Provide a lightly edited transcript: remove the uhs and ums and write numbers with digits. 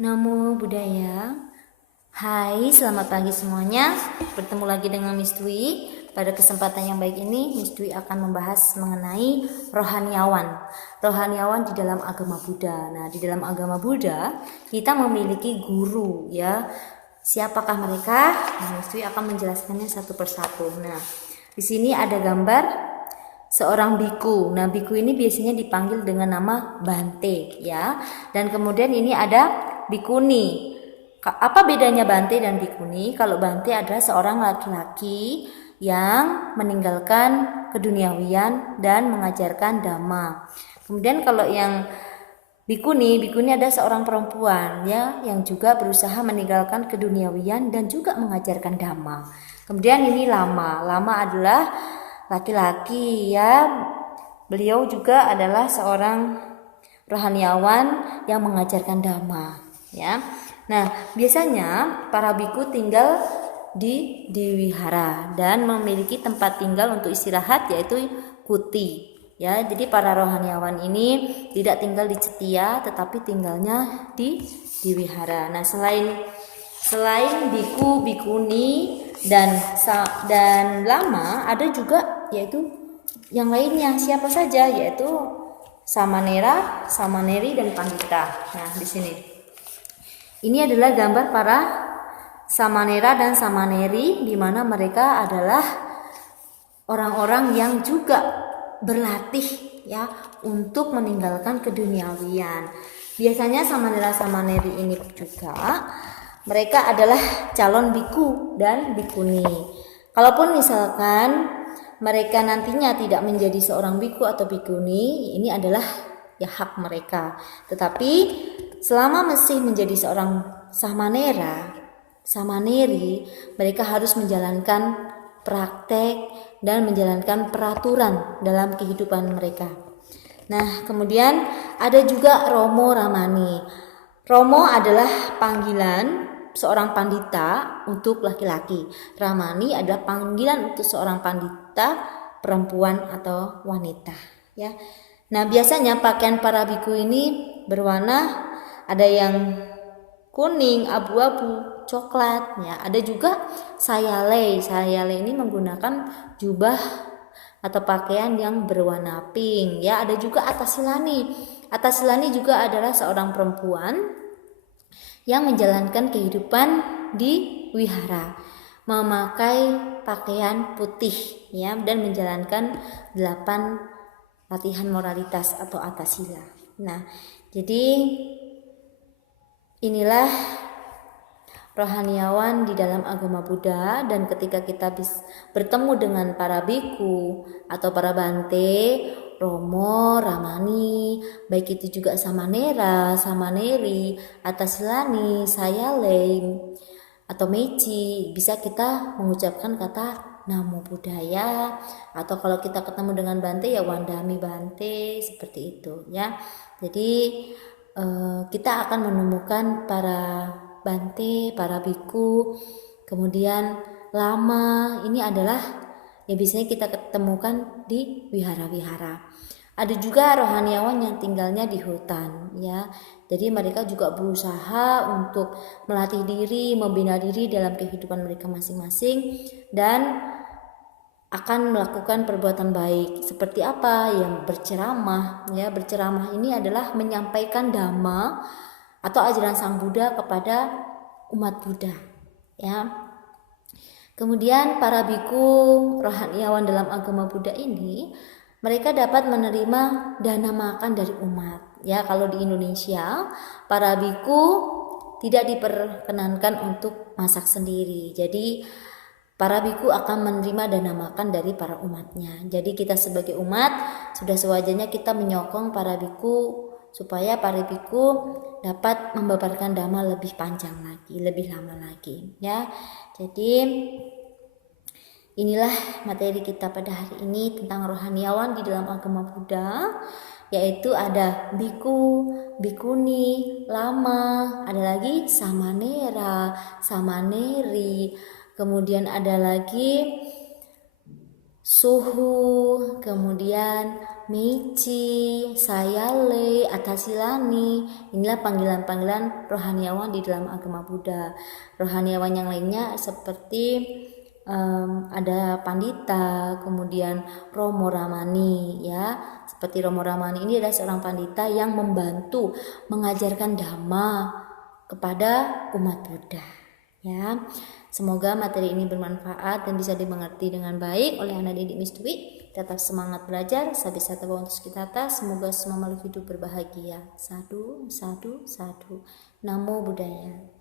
Namo Buddhaya. Hai, selamat pagi semuanya. Bertemu lagi dengan Miss Dwi. Pada kesempatan yang baik ini, Miss Dwi akan membahas mengenai rohaniawan. Rohaniawan di dalam agama Buddha. Nah, di dalam agama Buddha, kita memiliki guru, ya. Siapakah mereka? Nah, Miss Dwi akan menjelaskannya satu persatu. Nah, di sini ada gambar seorang biku. Nah, biku ini biasanya dipanggil dengan nama Bante, ya. Dan kemudian ini ada bikuni. Apa bedanya Bante dan bikuni? Kalau Bante adalah seorang laki-laki yang meninggalkan keduniawian dan mengajarkan dhamma. Kemudian kalau yang bikuni adalah seorang perempuan, ya, yang juga berusaha meninggalkan keduniawian dan juga mengajarkan dhamma. Kemudian ini lama. Lama adalah laki-laki, ya. Beliau juga adalah seorang rohaniawan yang mengajarkan dhamma, ya. Nah, biasanya para biku tinggal di wihara dan memiliki tempat tinggal untuk istirahat, yaitu kuti, ya. Jadi para rohaniawan ini tidak tinggal di cetia, tetapi tinggalnya di wihara. Nah, selain biku, bikuni dan lama, ada juga yaitu yang lainnya. Siapa saja? Yaitu samanera, samaneri, dan pandita. Nah, di sini ini adalah gambar para samanera dan samaneri, di mana mereka adalah orang-orang yang juga berlatih, ya, untuk meninggalkan keduniawian. Biasanya samanera samaneri ini juga mereka adalah calon biku dan bikuni. Kalaupun misalkan mereka nantinya tidak menjadi seorang biku atau bikuni, ini adalah ya hak mereka. Tetapi selama masih menjadi seorang samanera, samaneri, mereka harus menjalankan praktek dan menjalankan peraturan dalam kehidupan mereka. Nah, kemudian ada juga Romo Ramani. Romo adalah panggilan seorang pandita untuk laki-laki. Ramani adalah panggilan untuk seorang pandita perempuan atau wanita, ya. Nah, biasanya pakaian para biku ini berwarna, ada yang kuning, abu-abu, coklat, ya. Ada juga sayale. Sayale ini menggunakan jubah atau pakaian yang berwarna pink, ya. Ada juga atasilani. Atasilani juga adalah seorang perempuan yang menjalankan kehidupan di wihara, memakai pakaian putih, ya, dan menjalankan 8 latihan moralitas atau atasila. Nah, jadi inilah rohaniawan di dalam agama Buddha. Dan ketika kita bertemu dengan para biku atau para bante, Romo, Ramani, baik itu juga samanera, samaneri, atasilani, sayale, atau meci, bisa kita mengucapkan kata Namo Buddhaya. Atau kalau kita ketemu dengan bante, ya Wandami Bante, seperti itu, ya. Jadi kita akan menemukan para bante, para biku, kemudian lama. Ini adalah yang biasanya kita ketemukan di wihara-wihara. Ada juga rohaniawan yang tinggalnya di hutan, ya. Jadi mereka juga berusaha untuk melatih diri, membina diri dalam kehidupan mereka masing-masing, dan akan melakukan perbuatan baik. Seperti apa? Yang berceramah, ya. Berceramah ini adalah menyampaikan dhamma atau ajaran Sang Buddha kepada umat Buddha, ya. Kemudian para biku rohaniawan dalam agama Buddha ini, mereka dapat menerima dana makan dari umat, ya. Kalau di Indonesia, para biku tidak diperkenankan untuk masak sendiri. Jadi para biku akan menerima dana makan dari para umatnya. Jadi kita sebagai umat sudah sewajarnya kita menyokong para biku supaya para biku dapat membabarkan dhamma lebih panjang lagi, lebih lama lagi, ya. Jadi inilah materi kita pada hari ini tentang rohaniawan di dalam agama Buddha, yaitu ada biku, bikuni, lama, ada lagi samanera, samaneri, kemudian ada lagi suhu, kemudian Michi, Sayale, Atasilani. Inilah panggilan-panggilan rohaniawan di dalam agama Buddha. Rohaniawan yang lainnya seperti ada Pandita, kemudian Romo Ramani ya. Seperti Romo Ramani ini adalah seorang pandita yang membantu mengajarkan dhamma kepada umat Buddha ya. Semoga materi ini bermanfaat dan bisa dimengerti dengan baik oleh anak didik Miss Dwi. Tetap semangat belajar, sabi sata untuk kita atas. Semoga semua makhluk hidup berbahagia. Sadu, sadu, sadu. Namo Buddhaya.